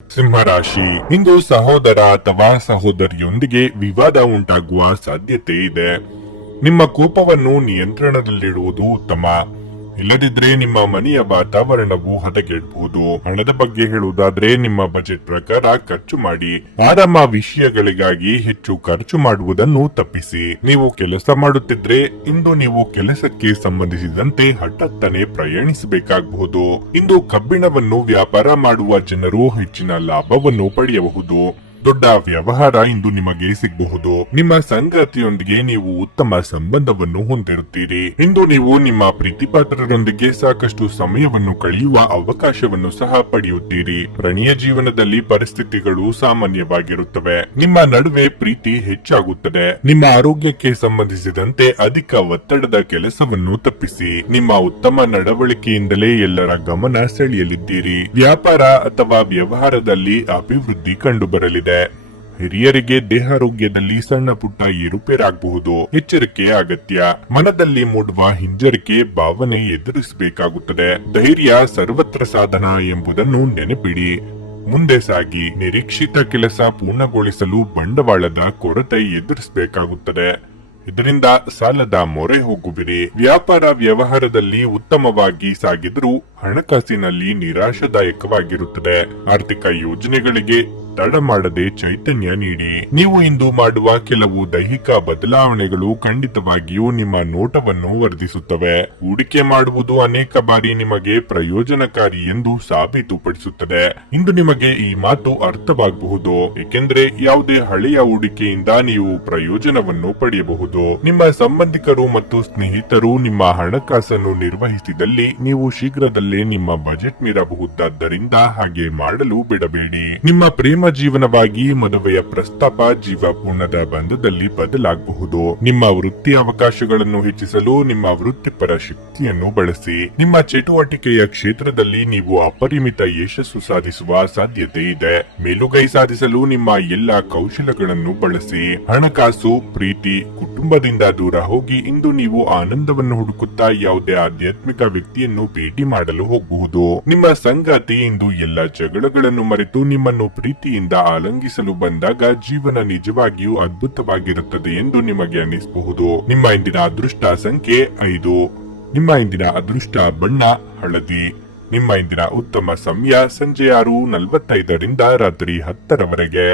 ಸಿಂಹರಾಶಿ ಇಂದು ಸಹೋದರ ಅಥವಾ ಸಹೋದರಿಯೊಂದಿಗೆ ವಿವಾದ ಉಂಟಾಗುವ ಸಾಧ್ಯತೆ ಇದೆ. ನಿಮ್ಮ ಕೋಪವನ್ನು ನಿಯಂತ್ರಣದಲ್ಲಿಡುವುದು ಉತ್ತಮ. ಇಲ್ಲದಿದ್ರೆ ನಿಮ್ಮ ಮನೆಯ ವಾತಾವರಣವು ಹದಗೆಡಬಹುದು. ಹಣದ ಬಗ್ಗೆ ಹೇಳುವುದಾದ್ರೆ ನಿಮ್ಮ ಬಜೆಟ್ ಪ್ರಕಾರ ಖರ್ಚು ಮಾಡಿ. ಆರಾಮ ವಿಷಯಗಳಿಗಾಗಿ ಹೆಚ್ಚು ಖರ್ಚು ಮಾಡುವುದನ್ನು ತಪ್ಪಿಸಿ. ನೀವು ಕೆಲಸ ಮಾಡುತ್ತಿದ್ರೆ ಇಂದು ನೀವು ಕೆಲಸಕ್ಕೆ ಸಂಬಂಧಿಸಿದಂತೆ ಹಠಾತ್ತನೆ ಪ್ರಯಾಣಿಸಬೇಕಾಗಬಹುದು. ಇಂದು ಕಬ್ಬಿಣವನ್ನು ವ್ಯಾಪಾರ ಮಾಡುವ ಜನರು ಹೆಚ್ಚಿನ ಲಾಭವನ್ನು ಪಡೆಯಬಹುದು. ದೊಡ್ಡ ವ್ಯವಹಾರ ಇಂದು ನಿಮಗೆ ಸಿಗಬಹುದು. ನಿಮ್ಮ ಸಂಗಾತಿಯೊಂದಿಗೆ ನೀವು ಉತ್ತಮ ಸಂಬಂಧವನ್ನು ಹೊಂದಿರುತ್ತೀರಿ. ಇಂದು ನೀವು ನಿಮ್ಮ ಪ್ರೀತಿಪಾತ್ರರೊಂದಿಗೆ ಸಾಕಷ್ಟು ಸಮಯವನ್ನು ಕಳೆಯುವ ಅವಕಾಶವನ್ನು ಸಹ ಪಡೆಯುತ್ತೀರಿ. ಪ್ರಣಯ ಜೀವನದಲ್ಲಿ ಪರಿಸ್ಥಿತಿಗಳು ಸಾಮಾನ್ಯವಾಗಿರುತ್ತವೆ. ನಿಮ್ಮ ನಡುವೆ ಪ್ರೀತಿ ಹೆಚ್ಚಾಗುತ್ತದೆ. ನಿಮ್ಮ ಆರೋಗ್ಯಕ್ಕೆ ಸಂಬಂಧಿಸಿದಂತೆ ಅಧಿಕ ಒತ್ತಡದ ಕೆಲಸವನ್ನು ತಪ್ಪಿಸಿ. ನಿಮ್ಮ ಉತ್ತಮ ನಡವಳಿಕೆಯಿಂದಲೇ ಎಲ್ಲರ ಗಮನ ಸೆಳೆಯಲಿದ್ದೀರಿ. ವ್ಯಾಪಾರ ಅಥವಾ ವ್ಯವಹಾರದಲ್ಲಿ ಅಭಿವೃದ್ಧಿ ಕಂಡುಬರಲಿದೆ. ಹಿರಿಯರಿಗೆ ದೇಹಾರೋಗ್ಯದಲ್ಲಿ ಸಣ್ಣ ಪುಟ್ಟ ಏರುಪೇರಾಗಬಹುದು. ಎಚ್ಚರಿಕೆ ಅಗತ್ಯ. ಮನದಲ್ಲಿ ಮೂಡುವ ಹಿಂಜರಿಕೆ ಭಾವನೆ ಎದುರಿಸಬೇಕಾಗುತ್ತದೆ. ಧೈರ್ಯ ಸರ್ವತ್ರ ಸಾಧನ ಎಂಬುದನ್ನು ನೆನಪಿಡಿ. ಮುಂದೆ ಸಾಗಿ. ನಿರೀಕ್ಷಿತ ಕೆಲಸ ಪೂರ್ಣಗೊಳಿಸಲು ಬಂಡವಾಳದ ಕೊರತೆ ಎದುರಿಸಬೇಕಾಗುತ್ತದೆ. ಇದರಿಂದ ಸಾಲದ ಮೊರೆ ಹೋಗುವಿರಿ. ವ್ಯಾಪಾರ ವ್ಯವಹಾರದಲ್ಲಿ ಉತ್ತಮವಾಗಿ ಸಾಗಿದರೂ ಹಣಕಾಸಿನಲ್ಲಿ ನಿರಾಶಾದಾಯಕವಾಗಿರುತ್ತದೆ. ಆರ್ಥಿಕ ಯೋಜನೆಗಳಿಗೆ ತಡ ಮಾಡದೆ ಚೈತನ್ಯ ನೀಡಿ. ನೀವು ಇಂದು ಮಾಡುವ ಕೆಲವು ದೈಹಿಕ ಬದಲಾವಣೆಗಳು ಖಂಡಿತವಾಗಿಯೂ ನಿಮ್ಮ ನೋಟವನ್ನು ವರ್ಧಿಸುತ್ತವೆ. ಹೂಡಿಕೆ ಮಾಡುವುದು ಅನೇಕ ಬಾರಿ ನಿಮಗೆ ಪ್ರಯೋಜನಕಾರಿ ಎಂದು ಸಾಬೀತುಪಡಿಸುತ್ತದೆ. ಇಂದು ನಿಮಗೆ ಈ ಮಾತು ಅರ್ಥವಾಗಬಹುದು, ಏಕೆಂದ್ರೆ ಯಾವುದೇ ಹಳೆಯ ಹೂಡಿಕೆಯಿಂದ ನೀವು ಪ್ರಯೋಜನವನ್ನು ಪಡೆಯಬಹುದು. ನಿಮ್ಮ ಸಂಬಂಧಿಕರು ಮತ್ತು ಸ್ನೇಹಿತರು ನಿಮ್ಮ ಹಣಕಾಸನ್ನು ನಿರ್ವಹಿಸಿದಲ್ಲಿ ನೀವು ಶೀಘ್ರದಲ್ಲೇ ನಿಮ್ಮ ಬಜೆಟ್ ಮೀರಬಹುದಾದ್ದರಿಂದ ಹಾಗೆ ಮಾಡಲು ಬಿಡಬೇಡಿ. ನಿಮ್ಮ ಪ್ರೇಮ ಜೀವನವಾಗಿ ಮದುವೆಯ ಪ್ರಸ್ತಾಪ ಜೀವಪೂರ್ಣದ ಬಂಧದಲ್ಲಿ ಬದಲಾಗಬಹುದು. ನಿಮ್ಮ ವೃತ್ತಿ ಅವಕಾಶಗಳನ್ನು ಹೆಚ್ಚಿಸಲು ನಿಮ್ಮ ವೃತ್ತಿಪರ ಶಕ್ತಿಯನ್ನು ಬಳಸಿ. ನಿಮ್ಮ ಚಟುವಟಿಕೆಯ ಕ್ಷೇತ್ರದಲ್ಲಿ ನೀವು ಅಪರಿಮಿತ ಯಶಸ್ಸು ಸಾಧಿಸುವ ಸಾಧ್ಯತೆ ಇದೆ. ಮೇಲುಗೈ ಸಾಧಿಸಲು ನಿಮ್ಮ ಎಲ್ಲಾ ಕೌಶಲಗಳನ್ನು ಬಳಸಿ. ಹಣಕಾಸು, ಪ್ರೀತಿ, ಕುಟುಂಬದಿಂದ ದೂರ ಹೋಗಿ ಇಂದು ನೀವು ಆನಂದವನ್ನು ಹುಡುಕುತ್ತಾ ಯಾವುದೇ ಆಧ್ಯಾತ್ಮಿಕ ವ್ಯಕ್ತಿಯನ್ನು ಭೇಟಿ ಮಾಡಲು ಹೋಗಬಹುದು. ನಿಮ್ಮ ಸಂಗಾತಿ ಇಂದು ಎಲ್ಲ ಜಗಳಗಳನ್ನು ಮರೆತು ನಿಮ್ಮನ್ನು ಪ್ರೀತಿಯಿಂದ ಆಲಂಗಿಸಲು ಬಂದಾಗ ಜೀವನ ನಿಜವಾಗಿಯೂ ಅದ್ಭುತವಾಗಿರುತ್ತದೆ ಎಂದು ನಿಮಗೆ ಅನಿಸಬಹುದು. ನಿಮ್ಮ ಇಂದಿನ ಅದೃಷ್ಟ ಸಂಖ್ಯೆ 5. ನಿಮ್ಮ ಇಂದಿನ ಅದೃಷ್ಟ ಬಣ್ಣ ಹಳದಿ. ನಿಮ್ಮ ಇಂದಿನ ಉತ್ತಮ ಸಮಯ ಸಂಜೆ 6:45 ರಿಂದ ರಾತ್ರಿ 10 ರವರೆಗೆ.